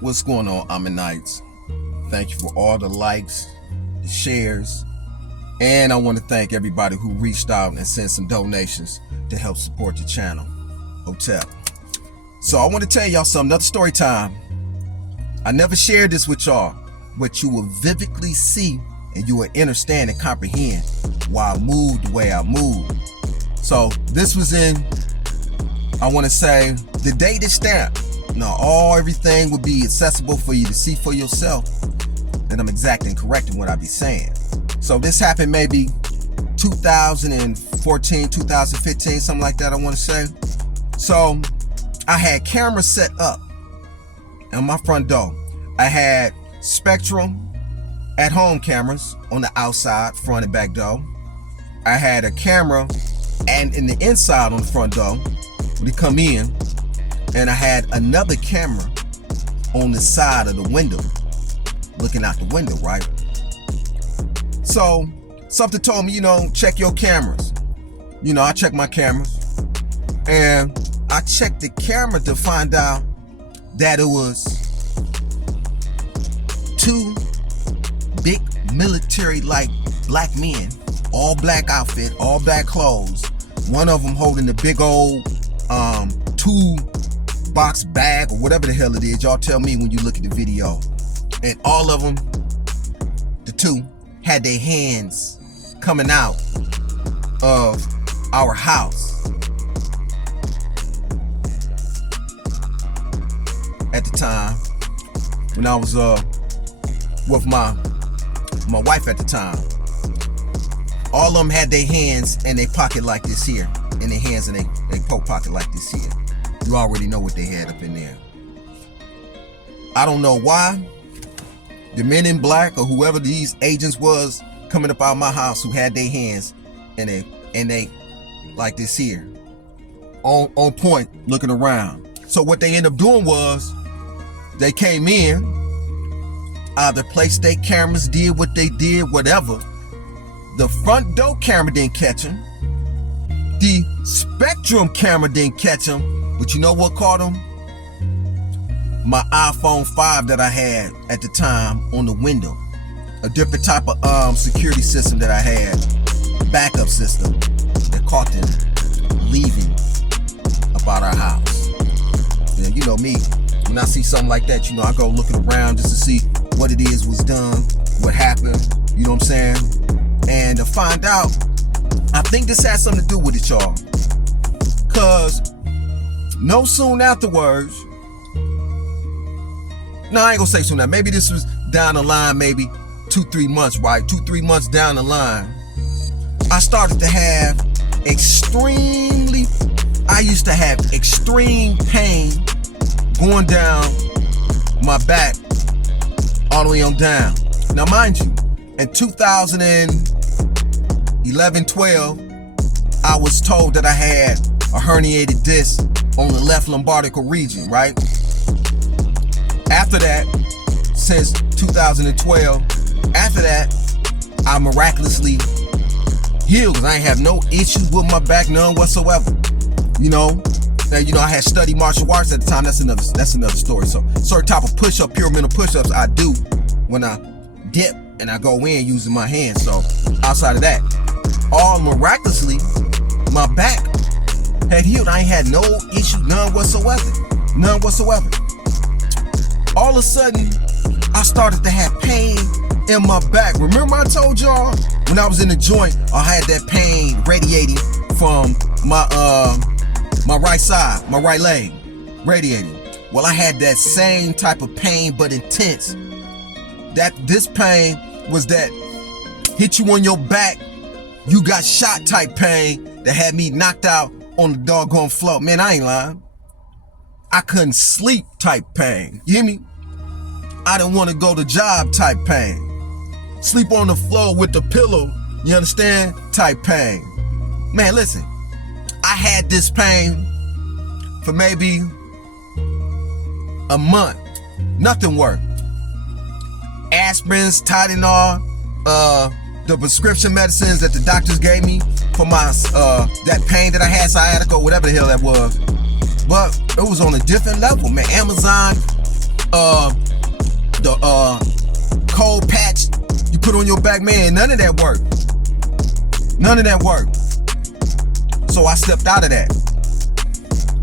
What's going on, Ammonites? Thank you for all the likes, the shares, and I want to thank everybody who reached out and sent some donations to help support the channel. Hotel. So I want to tell y'all something, another story time. I never shared this with y'all, but you will vividly see and you will understand and comprehend why I moved the way I moved. So this was in, I want to say, the date is stamped. Now everything will be accessible for you to see for yourself. And I'm exact and correct in what I be saying. So this happened maybe 2014, 2015, something like that, I want to say. So I had cameras set up on my front door. I had Spectrum at home cameras on the outside, front and back door. I had a camera and in the inside on the front door when you come in. And I had another camera on the side of the window, looking out the window, right? So something told me, check your cameras. I checked my cameras and I checked the camera to find out that it was two big military-like black men, all black outfit, all black clothes. One of them holding a big old two box bag or whatever the hell it is. Y'all tell me when you look at the video. And all of them, the two, had their hands coming out of our house. At the time, when I was with my wife at the time, all of them had their hands in their pocket like this here, in their hands in their coat pocket like this here. You already know what they had up in there. I don't know why the men in black or whoever these agents was coming up out of my house who had their hands in they like this here, on point, looking around. So what they ended up doing was they came in, either placed their cameras, did what they did, whatever. The front door camera didn't catch them. The Spectrum camera didn't catch them. But you know what caught them? My iPhone 5 that I had at the time on the window. A different type of security system that I had. Backup system that caught them leaving about our house. And you know me, when I see something like that, I go looking around just to see what it is was done, what happened, you know what I'm saying? And to find out, I think this has something to do with it, y'all. Cause no soon afterwards, no, I ain't gonna say soon now. Maybe this was down the line, maybe 2-3 months, right? 2-3 months down the line, I started to have I used to have extreme pain going down my back all the way on down. Now, mind you, in 2011-12, I was told that I had a herniated disc on the left lombardical region, right? After that, since 2012, after that, I miraculously healed because I ain't have no issues with my back, none whatsoever. I had studied martial arts at the time. That's another story. So certain type of push-up, pyramidal push-ups I do when I dip and I go in using my hands. So outside of that, all miraculously, my back had healed. I ain't had no issue, none whatsoever. All of a sudden, I started to have pain in my back. Remember I told y'all when I was in the joint, I had that pain radiating from my right side, my right leg, radiating. Well, I had that same type of pain, but intense. This pain was that hit you on your back, you got shot type pain that had me knocked out on the doggone floor. Man, I ain't lying. I couldn't sleep type pain. You hear me? I didn't want to go to job type pain. Sleep on the floor with the pillow, you understand? Type pain. Man, listen, I had this pain for maybe a month. Nothing worked. Aspirins, Tylenol, the prescription medicines that the doctors gave me for my that pain that I had, sciatica, whatever the hell that was. But it was on a different level, man. Amazon the cold patch you put on your back, man, none of that worked. None of that worked. So I stepped out of that.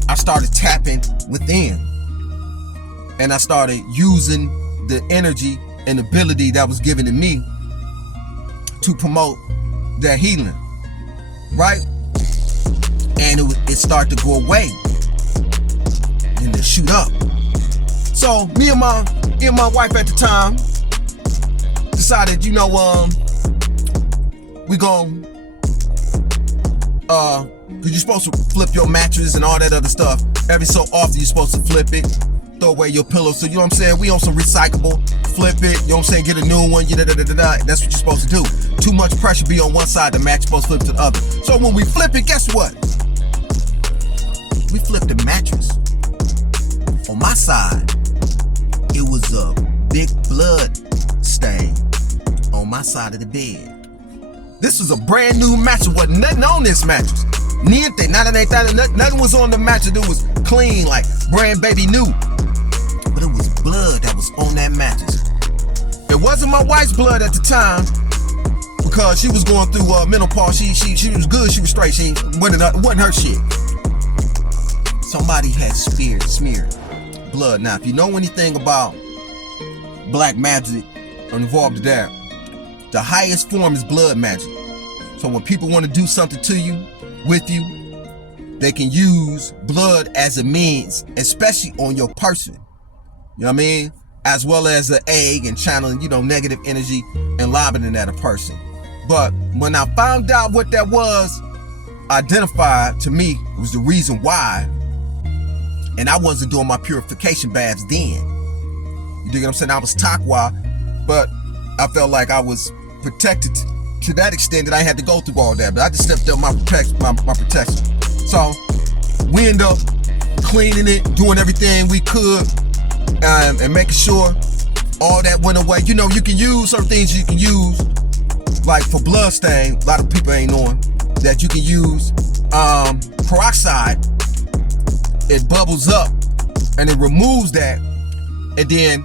I started tapping within. And I started using the energy and ability that was given to me to promote that healing. Right? And it started to go away. And to shoot up. So me and my wife at the time decided, we gon' cause you're supposed to flip your mattress and all that other stuff. Every so often you're supposed to flip it, throw away your pillows. So you know what I'm saying? We on some recyclable, flip it, you know what I'm saying? Get a new one, that's what you're supposed to do. Too much pressure be on one side, the mattress supposed to flip to the other. So when we flip it, guess what? We flipped the mattress. On my side, it was a big blood stain on my side of the bed. This was a brand new mattress. Wasn't nothing on this mattress. Niente, nothing was on the mattress. It was clean, like brand baby new. But it was blood that was on that mattress. It wasn't my wife's blood at the time because she was going through menopause. She was good. She was straight. It wasn't her shit. Somebody had smeared blood. Now, if you know anything about black magic or involved in that, the highest form is blood magic. So when people want to do something to you, with you, they can use blood as a means, especially on your person. You know what I mean? As well as an egg and channeling, negative energy and lobbing at a person. But when I found out what that was, identified to me was the reason why. And I wasn't doing my purification baths then. You dig what I'm saying? I was Takwa, but I felt like I was protected to that extent that I had to go through all that. But I just stepped up my protection. So we end up cleaning it, doing everything we could, and making sure all that went away. You can use certain things you can use, like for blood stain. A lot of people ain't knowing that you can use peroxide. It bubbles up and it removes that, and then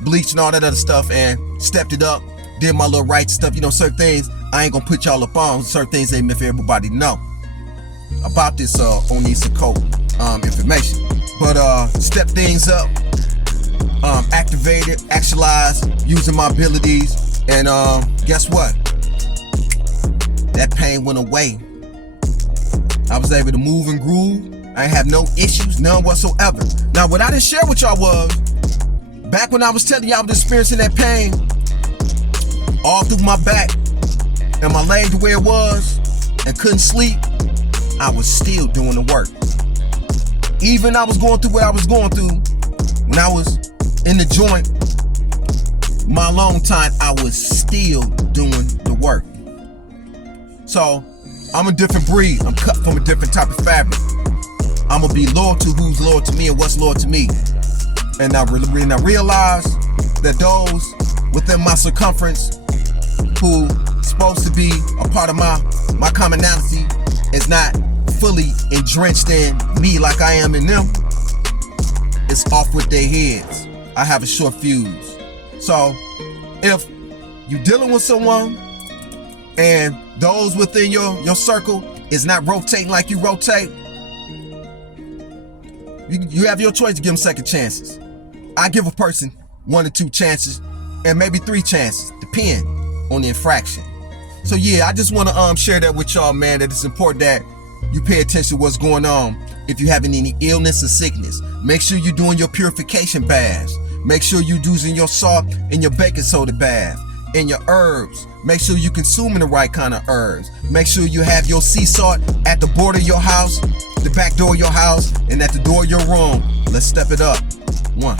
bleach and all that other stuff, and stepped it up, did my little right stuff. Certain things I ain't gonna put y'all up on. Certain things ain't meant for everybody to know about this Onisa code information. But step things up, activate it, actualize, using my abilities, and guess what? That pain went away. I was able to move and groove. I ain't have no issues, none whatsoever. Now, what I didn't share with y'all was, back when I was telling y'all I was experiencing that pain all through my back and my leg the way it was and couldn't sleep, I was still doing the work. Even I was going through what I was going through when I was in the joint, my long time, I was still doing the work. So, I'm a different breed. I'm cut from a different type of fabric. I'm gonna be loyal to who's loyal to me and what's loyal to me. And I realize that those within my circumference who supposed to be a part of my commonality is not fully entrenched in me like I am in them. It's off with their heads. I have a short fuse. So if you're dealing with someone and those within your circle is not rotating like you rotate, you have your choice to give them second chances. I give a person 1 or 2 chances and maybe 3 chances, depend on the infraction. So yeah, I just want to share that with y'all, man, that it's important that you pay attention to what's going on. If you're having any illness or sickness, make sure you're doing your purification baths. Make sure you're using your salt and your baking soda bath and your herbs. Make sure you're consuming the right kind of herbs. Make sure you have your sea salt at the border of your house, the back door of your house, and at the door of your room. Let's step it up. 1.